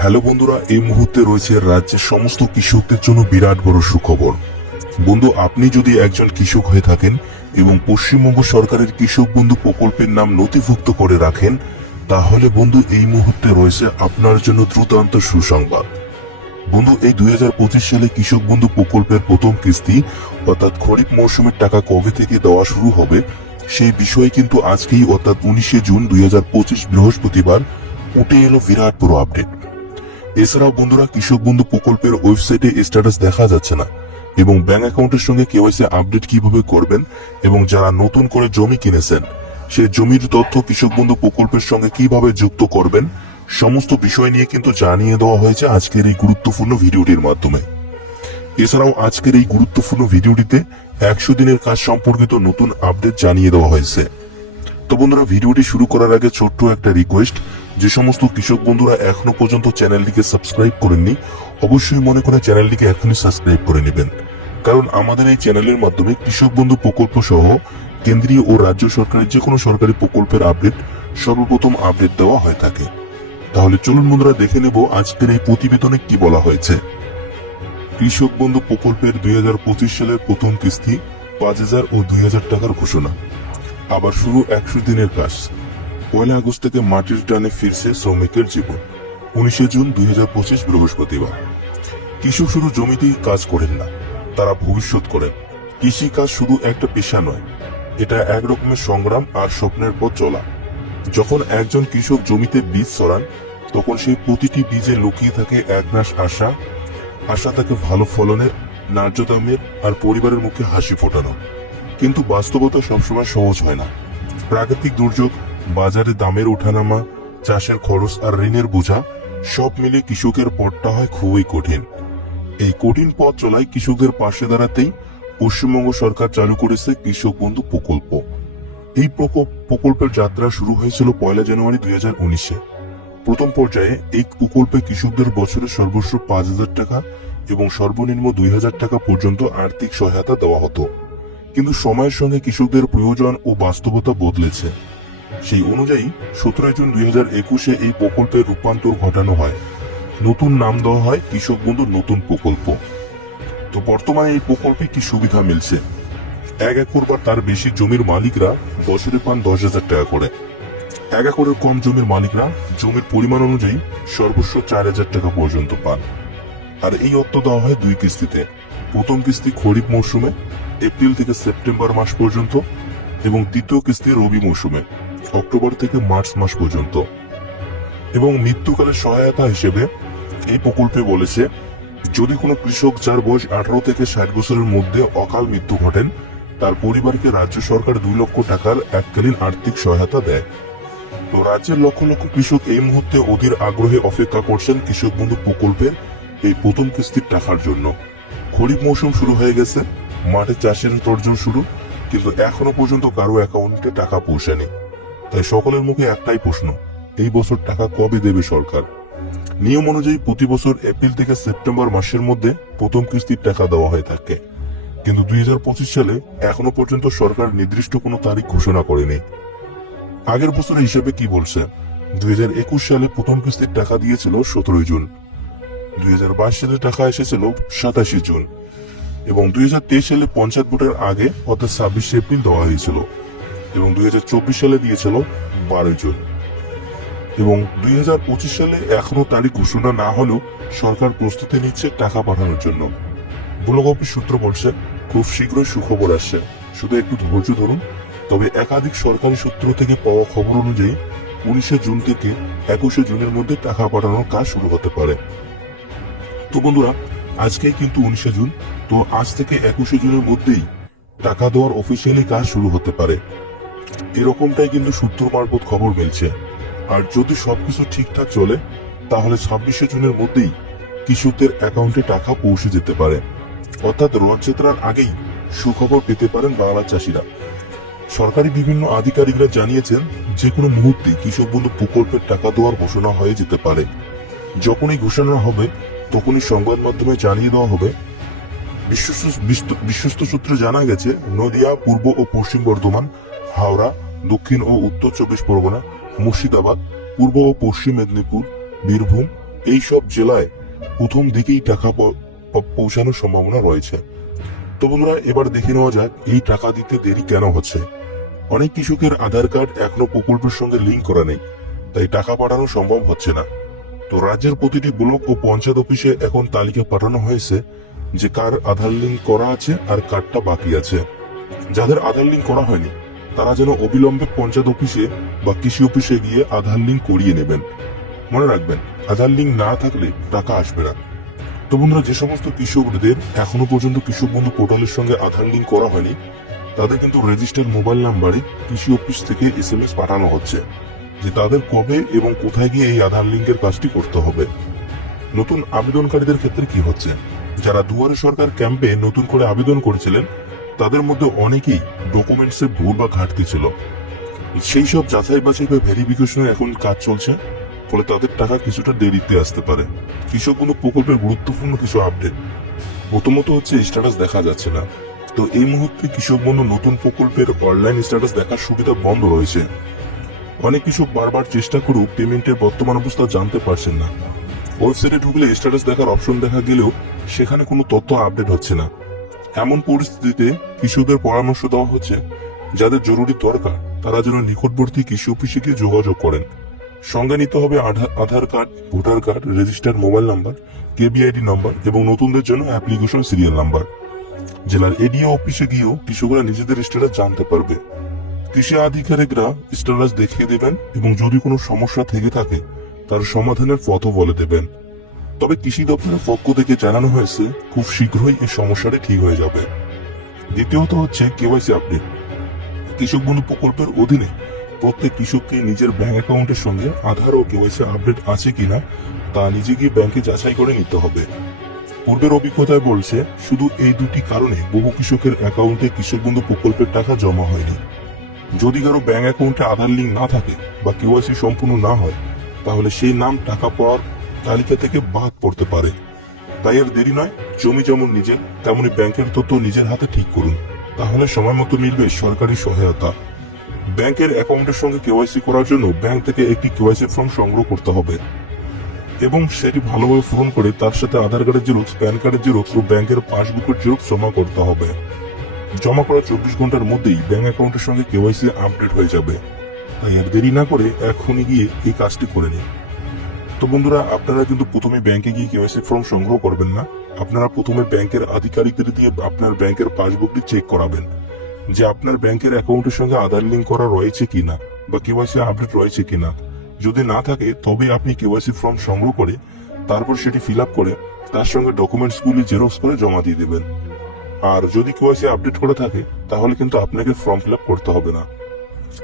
Hello বন্ধুরা, এই মুহূর্তে রয়েছে রাজ্যের সমস্ত কৃষকদের জন্য বিরাট বড় সুখবর। বন্ধু, আপনি যদি একজন কৃষক হয়ে থাকেন এবং পশ্চিমবঙ্গ সরকারের কৃষক বন্ধু প্রকল্পের নাম নথিভুক্ত করে রাখেন, তাহলে বন্ধু এই মুহূর্তে রয়েছে আপনার জন্য দ্রুতান্ত সুসংবাদ। বন্ধু, এই 2025 সালে কৃষক বন্ধু প্রকল্পের প্রথম কিস্তি অর্থাৎ খরিফ মৌসুমের টাকা কবে থেকে দেওয়া শুরু হবে সেই বিষয়ে কিন্তু আজকেই অর্থাৎ 19 জুন 2025 বৃহস্পতিবার উঠে এলো বিরাট বড় আপডেট। এছাড়াও বন্ধুরা, কৃষক বন্ধু প্রকল্পের ওয়েবসাইটে স্ট্যাটাস দেখা যাচ্ছে না এবং ব্যাংক অ্যাকাউন্টের সঙ্গে কেওয়াইসি আপডেট কিভাবে করবেন এবং যারা নতুন করে জমি কিনেছেন সেই জমির তথ্য কৃষক বন্ধু প্রকল্পের সঙ্গে কিভাবে যুক্ত করবেন সমস্ত বিষয় নিয়ে কিন্তু জানিয়ে দেওয়া হয়েছে আজকের এই গুরুত্বপূর্ণ ভিডিওটির মাধ্যমে। এছাড়াও আজকের এই গুরুত্বপূর্ণ ভিডিওটিতে 100 দিনের কাজ সম্পর্কিত নতুন আপডেট জানিয়ে দেওয়া হয়েছে। তো বন্ধুরা, ভিডিওটি শুরু করার আগে ছোট্ট একটা রিকোয়েস্ট, যে সমস্ত কৃষক বন্ধুরা এখনো পর্যন্ত চ্যানেলটিকে সাবস্ক্রাইব করেননি অবশ্যই মনে করে চ্যানেলটিকে এখনই সাবস্ক্রাইব করে নেবেন, কারণ আমাদের এই চ্যানেলের মাধ্যমে কৃষক বন্ধু প্রকল্প সহ কেন্দ্রীয় ও রাজ্য সরকারের যে কোনো সরকারি প্রকল্পের আপডেট সর্বপ্রথম আপডেট দেওয়া হয়ে থাকে। তাহলে চলুন বন্ধুরা দেখে নেব আজকের এই প্রতিবেদনে কি বলা হয়েছে। কৃষক বন্ধু প্রকল্পের 2025 সালের প্রথম কিস্তি 5,000 ও 2,000 টাকার ঘোষণা। আবার শুরু 100 দিনের কাজ। 1 আগস্ট থেকে মাটির টানে ফিরছে শ্রমিকের জীবন। 19 জুন 2025 বৃহস্পতিবার। কৃষক শুধু জমিতেই কাজ করেন না, তারা ভবিষ্যৎ করেন। কৃষি কাজ শুধু একটা পেশা নয়, এটা এক রকমের সংগ্রাম আর স্বপ্নের পথ চলা। যখন একজন কৃষক জমিতে বীজ ছড়ান তখন সেই প্রতিটি বীজে লুকিয়ে থাকে একরাশ আশা। আশা থাকে ভালো ফলনের, ন্যায্য দামের আর পরিবারের মুখে হাসি ফোটানো। কিন্তু বাস্তবতা সবসময় সহজ হয় না। প্রাকৃতিক দুর্যোগ, বাজারে দামের ওঠানামা, চাষের খরচ আর ঋণের বোঝা সব মিলে কৃষকের পথটা হয় খুবই কঠিন। এই কঠিন পথ চলায় কৃষকদের পাশে দাঁড়াতেই পশ্চিমবঙ্গ সরকার চালু করেছে কৃষক বন্ধু প্রকল্প। এই প্রকল্পের যাত্রা শুরু হয়েছিল 1 জানুয়ারি 2019-এ। প্রথম পর্যায়ে এই প্রকল্পে কৃষকদের বছরে সর্বোচ্চ 5,000 টাকা এবং সর্বনিম্ন 2,000 টাকা পর্যন্ত আর্থিক সহায়তা দেওয়া হতো। কিন্তু সময়ের সঙ্গে কৃষকদের প্রয়োজন ও বাস্তবতা বদলেছে। সেই অনুযায়ী 17 জুন 2021-এ এই প্রকল্পের রূপান্তর ঘটানো হয়। নতুন নাম দেওয়া হয় কৃষক বন্ধু নতুন প্রকল্প। তো বর্তমানে এই প্রকল্পে কি সুবিধা মিলছে? 1 একর বা তার বেশি জমির মালিকরা বছরে পান 10,000 টাকা করে। 1 একরের কম জমির মালিকরা জমির পরিমাণ অনুযায়ী সর্বোচ্চ 4,000 টাকা পর্যন্ত পান। আর এই অর্থ দেওয়া হয় 2 কিস্তিতে। প্রথম কিস্তি খরিফ মৌসুমে এপ্রিল থেকে সেপ্টেম্বর মাস পর্যন্ত এবং দ্বিতীয় কিস্তি রবি মৌসুমে অক্টোবর থেকে মার্চ মাস পর্যন্ত। এবং মৃত্যুকালের সহায়তা হিসেবে এই প্রকল্পে বলেছে, যদি কোনো কৃষক যার বয়স 18 থেকে 60 বছরের মধ্যে অকাল মৃত্যু ঘটেন তার পরিবারকে রাজ্য সরকার 2 লক্ষ টাকার এককালীন আর্থিক সহায়তা দেয়। তো রাজ্যের লক্ষ লক্ষ কৃষক এই মুহূর্তে অধীর আগ্রহে অপেক্ষা করছেন কৃষক বন্ধু প্রকল্পের এই প্রথম কিস্তির টাকার জন্য। খরিফ মৌসুম শুরু হয়ে গেছে, মাঠে চাষের তোড়জোড় শুরু, কিন্তু এখনো পর্যন্ত কারো অ্যাকাউন্টে টাকা পৌঁছায়নি। তাই সকলের মুখে একটাই প্রশ্ন, এই বছর টাকা কবে দেবে সরকার? নিয়ম অনুযায়ী প্রতি বছর এপ্রিল থেকে সেপ্টেম্বর মাসের মধ্যে প্রথম কিস্তির টাকা দেওয়া হয়ে থাকে, কিন্তু 2025 সালে এখনো পর্যন্ত সরকার নির্দিষ্ট কোনো তারিখ ঘোষণা করেনি। আগের বছরের হিসেবে কি বলছে, 2021 সালে প্রথম কিস্তির টাকা দিয়েছিল 17 জুন, 2022 সালে টাকা এসেছিল 27 জুন এবং 2023 সালে পঞ্চায়েত ভোটের আগে অর্থাৎ 26 এপ্রিল দেওয়া হয়েছিল এবং 2024 সালে দিয়েছিল 12 জুন এবং 2025 সালে এখনো তারিখ ঘোষণা না হলেও সরকার প্রস্তুতি নিচ্ছে টাকা পাঠানোর জন্য। ব্লক অফিস সূত্র বলছে খুব শীঘ্রই সুখবর আসছে, শুধু একটু ধৈর্য ধরুন। তবে একাধিক সরকারি সূত্র থেকে পাওয়া খবর অনুযায়ী 19 জুন থেকে 21 জুনের মধ্যে টাকা পাঠানোর কাজ শুরু হতে পারে। তো বন্ধুরা, আজকেই কিন্তু 19 জুন, তো আজ থেকে 21 জুনের মধ্যেই টাকা দেওয়ার অফিসিয়ালি কাজ শুরু হতে পারে, এরকমটাই কিন্তু সূত্র মারফত খবর মিলছে। আর যদি সবকিছু ঠিকঠাক চলে তাহলে 26 জুনের মধ্যেই কৃষকদের অ্যাকাউন্টে টাকা পৌঁছে যেতে পারে, অর্থাৎ রথযাত্রার আগেই সুখবর পেতে পারেন বাংলার চাষিরা। সরকারি বিভিন্ন আধিকারিকরা জানিয়েছেন যে কোনো মুহূর্তে কৃষক বন্ধু প্রকল্পের টাকা দেওয়ার ঘোষণা হয়ে যেতে পারে। যখনই ঘোষণা হবে তখনই সংবাদ মাধ্যমে জানিয়ে দেওয়া হবে। বিশ্বস্ত সূত্রে জানা গেছে, নদিয়া, পূর্ব ও পশ্চিম বর্ধমান, হাওড়া, দক্ষিণ ও উত্তর 24 পরগনা, মুর্শিদাবাদ, পূর্ব ও পশ্চিম মেদিনীপুর, বীরভূম, এই সব জেলায় প্রথম দিকেই টাকা পৌঁছানোর সম্ভাবনা রয়েছে। তো বন্ধুরা, এবার দেখে নেওয়া যাক এই টাকা দিতে দেরি কেন হচ্ছে। অনেক কৃষকের আধার কার্ড এখনো প্রকল্পের সঙ্গে লিঙ্ক করা নেই, তাই টাকা পাঠানো সম্ভব হচ্ছে না। তো রাজ্যের প্রতিটি ব্লক ও পঞ্চায়েত অফিসে এখন তালিকা পাঠানো হয়েছে যে কার আধার লিঙ্ক করা আছে আর কার্ডটা বাকি আছে। যাদের আধার লিঙ্ক করা হয়নি তারা যেন অবিলম্বে পঞ্চায়েত অফিসে বা কৃষি অফিসে গিয়ে আধার লিঙ্ক করিয়ে নেবেন। মনে রাখবেন, আধার লিঙ্ক না থাকলে টাকা আসবে না। তো বন্ধুরা, যে সমস্ত কৃষকদের এখনো পর্যন্ত কৃষক বন্ধু পোর্টালের সঙ্গে আধার লিঙ্ক করা হয়নি তাদের কিন্তু রেজিস্টার্ড মোবাইল নাম্বারে কৃষি অফিস থেকে SMS পাঠানো হচ্ছে যে তাদের কবে এবং কোথায় গিয়ে এই আধার লিঙ্কের কাজটি করতে হবে। নতুন আবেদনকারীদের ক্ষেত্রে কি হচ্ছে, যারা দুয়ারে সরকার ক্যাম্পে নতুন করে আবেদন করেছিলেন তাদের মধ্যে অনেকেই ডকুমেন্টসে ভুল বা ঘাটতি ছিল। সেই সব যাচাই বাছাই বা ভেরিফিকেশনের এখন কাজ চলছে, ফলে তাদের টাকা কিছুটা দেরিতে আসতে পারে। কৃষক বন্ধু প্রকল্পের গুরুত্বপূর্ণ কিছু আপডেট। প্রথমত হচ্ছে স্ট্যাটাস দেখা যাচ্ছে না। তো এই মুহূর্তে কৃষক বন্ধু নতুন প্রকল্পের অনলাইন স্ট্যাটাস দেখার সুবিধা বন্ধ রয়েছে। অনেক কৃষক বারবার চেষ্টা করেও পেমেন্টের বর্তমান অবস্থা জানতে পারছেন না। ওয়েবসাইটে ঢুকলে স্ট্যাটাস দেখার অপশন দেখা গেলেও সেখানে কোনো তথ্য আপডেট হচ্ছে না। এমন পরিস্থিতিতে কৃষকদের পরামর্শ দেওয়া হচ্ছে যাদের জরুরি দরকার তারা যেন নিকটবর্তী কৃষি অফিসে গিয়ে যোগাযোগ করেন। সঙ্গে নিতে হবে Aadhaar card, voter card, registered mobile number, KBID নম্বর এবং নতুনদের জন্য অ্যাপ্লিকেশন সিরিয়াল নাম্বার। জেলার ADO অফিসে গিয়েও কৃষকরা নিজেদের স্ট্যাটাস জানতে পারবে। কৃষি আধিকারিকরা স্ট্যাটাস দেখিয়ে দেবেন এবং যদি কোনো সমস্যা থেকে থাকে তার সমাধানের পথও বলে দেবেন। তবে কৃষি দপ্তরের পক্ষ থেকে জানানো হয়েছে খুব শীঘ্রই এই সমস্যাটি ঠিক হয়ে যাবে। দ্বিতীয়ত হচ্ছে KYC আপডেট। কৃষক বন্ধু প্রকল্পের অধীনে প্রত্যেক কৃষককে নিজের ব্যাংক অ্যাকাউন্টের সঙ্গে আধার ও KYC আপডেট আছে কিনা তা নিজে গিয়ে ব্যাংকে যাচাই করে নিতে হবে। পূর্বের অভিজ্ঞতায় বলছে শুধু এই দুটি কারণে বহু কৃষকের অ্যাকাউন্টে কৃষক বন্ধু প্রকল্পের টাকা জমা হয়নি। যদি কারো ব্যাংক অ্যাকাউন্টে আধার লিঙ্ক না থাকে বা KYC সম্পূর্ণ না হয় তাহলে সেই নাম টাকা পাওয়ার তালিকা থেকে বাদ পড়তে পারে। তাই আর দেরি নয়, জমি যেমন নিজের তেমনি ব্যাংকের তথ্য নিজের হাতে ঠিক করুন, তাহলে সময় মতো মিলবে সরকারি সহায়তা। ব্যাংকের অ্যাকাউন্টের সঙ্গে KYC করার জন্য ব্যাংক থেকে একটি KYC ফর্ম সংগ্রহ করতে হবে এবং সেটি ভালোভাবে পূরণ করে তার সাথে আধার কার্ডের জেরক্স, প্যান কার্ডের জেরক্স ও ব্যাংকের পাসবুকের জেরক্স জমা করতে হবে। জমা করার 24 ঘন্টার মধ্যেই ব্যাংক অ্যাকাউন্টের সঙ্গে KYC আপডেট হয়ে যাবে। তাই আর দেরি না করে এখনই গিয়ে এই কাজটি করে নিন। তো বন্ধুরা, আপনারা কিন্তু প্রথমে ব্যাংকে গিয়ে KYC ফর্ম সংগ্রহ করবেন না। আপনারা প্রথমে ব্যাংকের আধিকারিকদের দিয়ে আপনার ব্যাংকের পাসবুকটি চেক করাবেন যে আপনার ব্যাংকের অ্যাকাউন্টের সঙ্গে আধার লিঙ্ক করা রয়েছে কিনা বা KYC আপডেট রয়েছে কিনা। যদি না থাকে তবে আপনি KYC ফর্ম সংগ্রহ করে তারপর সেটি ফিল আপ করে তার সঙ্গে ডকুমেন্টসগুলি জেরক্স করে জমা দিয়ে দেবেন। আর যদি KYC আপডেট করে থাকে তাহলে কিন্তু আপনাকে ফর্ম ফিল আপ করতে হবে না।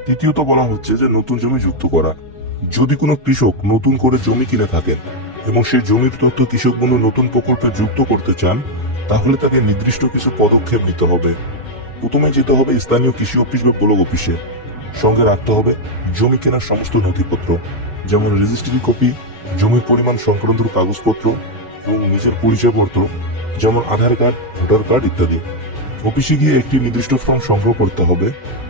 তৃতীয়ত বলা হচ্ছে যে নতুন জমি যুক্ত করা। যদি কোনো কৃষক নতুন করে জমি কিনে থাকেন এবং সেই জমির তথ্য কৃষক বন্ধু নতুন প্রকল্পে যুক্ত করতে চান তাহলে তাকে নির্দিষ্ট কিছু পদক্ষেপ নিতে হবে। প্রথমে যেতে হবে স্থানীয় কৃষি অফিস বা ব্লক অফিসে। সঙ্গে রাখতে হবে জমি কেনার সমস্ত নথিপত্র, যেমন রেজিস্ট্রি কপি, জমির পরিমাণ সংক্রান্ত কাগজপত্র এবং নিজের পরিচয়পত্র যেমন আধার কার্ড, ভোটার কার্ড ইত্যাদি। অফিসে গিয়ে একটি নির্দিষ্ট ফর্ম সংগ্রহ করতে হবে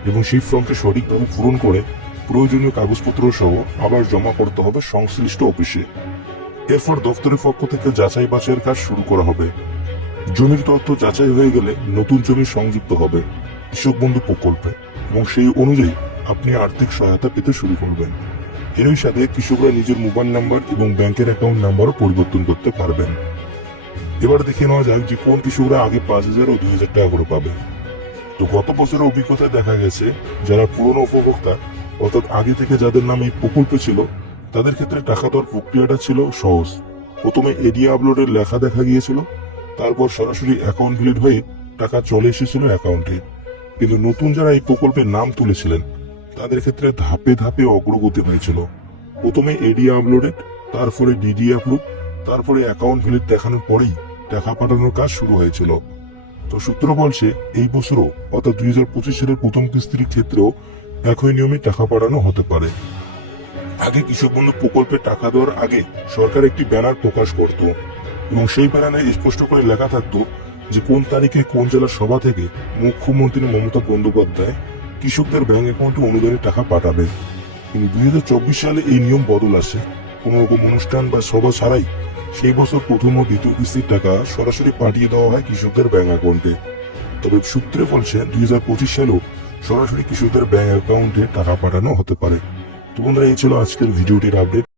এবং সেই ফর্মকে সঠিকভাবে পূরণ করে প্রয়োজনীয় কাগজপত্র সহ আবার জমা করতে হবে সংশ্লিষ্ট অফিসে। এরপর দপ্তরের পক্ষ থেকে যাচাই বাছাইয়ের কাজ শুরু করা হবে। জমির তথ্য যাচাই হয়ে গেলে নতুন জমি সংযুক্ত হবে কৃষক বন্ধু প্রকল্পে এবং সেই অনুযায়ী আপনি আর্থিক সহায়তা পেতে শুরু করবেন। এরই সাথে কৃষকরা নিজের মোবাইল নাম্বার এবং ব্যাংকের অ্যাকাউন্ট নাম্বারও পরিবর্তন করতে পারবেন। এবার দেখে নেওয়া যাক যে কোন কৃষকরা আগে 5,000 ও 2,000 টাকা করে পাবেন। তো গত বছরের অভিজ্ঞতায় দেখা গেছে যারা পুরনো উপভোক্তা অর্থাৎ আগে থেকে যাদের নাম এই প্রকল্পে ছিল তাদের ক্ষেত্রে টাকা দেওয়ার প্রক্রিয়াটা ছিল সহজ। প্রথমে এডিয়া আপলোডের লেখা দেখা গিয়েছিল, তারপর সরাসরি অ্যাকাউন্ট ভ্যালিড হয়ে টাকা চলে এসেছিল অ্যাকাউন্টে। কিন্তু নতুন যারা এই প্রকল্পের নাম তুলেছিলেন তাদের ক্ষেত্রে ধাপে ধাপে অগ্রগতি হয়েছিল। প্রথমে এডিয়া আপলোডেড, তারপরে ডিডি আপলোড, তারপরে অ্যাকাউন্ট ভ্যালিড দেখানোর পরেই টাকা পাঠানোর কাজ শুরু হয়েছিল। তো সূত্র বলছে এই বছরও অর্থাৎ 2025 সালের প্রথম কিস্তির ক্ষেত্রেও একই নিয়মে টাকা পাঠানো হতে পারে। আগে কৃষক বন্ধু প্রকল্পে টাকা দেওয়ার আগে সরকার একটি ব্যানার প্রকাশ করত এবং সেই ব্যানারে স্পষ্ট করে লেখা থাকতো যে কোন তারিখে কোন জেলার সভা থেকে মুখ্যমন্ত্রী মমতা বন্দ্যোপাধ্যায় কৃষকদের ব্যাংক অ্যাকাউন্টে অনুদানের টাকা পাঠাবেন। কিন্তু 2024 সালে এই নিয়ম বদল আসে কোনো রকম অনুষ্ঠান বা সভা ছাড়াই সেই বছর প্রথম ও দ্বিতীয় কিস্তির টাকা সরাসরি পাঠিয়ে দেওয়া হয় কৃষকদের ব্যাংক অ্যাকাউন্টে। তবে সূত্রে বলছে 2025 সালেও সরাসরি কৃষকদের ব্যাংক অ্যাকাউন্টে টাকা পাঠানো হতে পারে। তো বন্ধুরা, এই ছিল আজকের ভিডিওটির আপডেট।